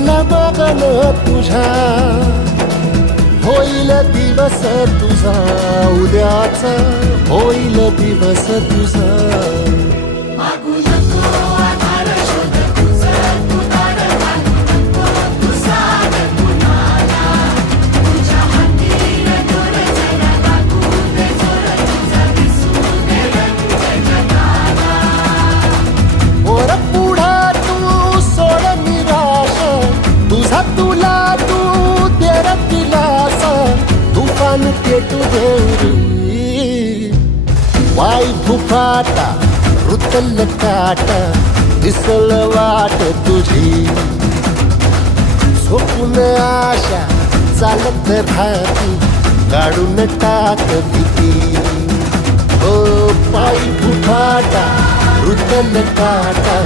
झाला मगन तुझ्या, होईल दिवस तुझा उद्याचा, होईल दिवस तुझा. मागू नको आधार शोध तुझा, तू दार घालू नको तू साध कुणाला. तुझ्या हातीने दोर जरा लागू दे जोर तुझा, दिसू दे रंग जगाला. पोर पुढा तू सोड निराश, तुझा तुला तू देर दिलास, तुफान पेटू देरी. वाई फुफाटा रुतल काटा, दिसल वाट तुझी. झोपून आशा चालत राहती, काढून टाक भीती. ओ पायी फुफाटा रुतल काटा,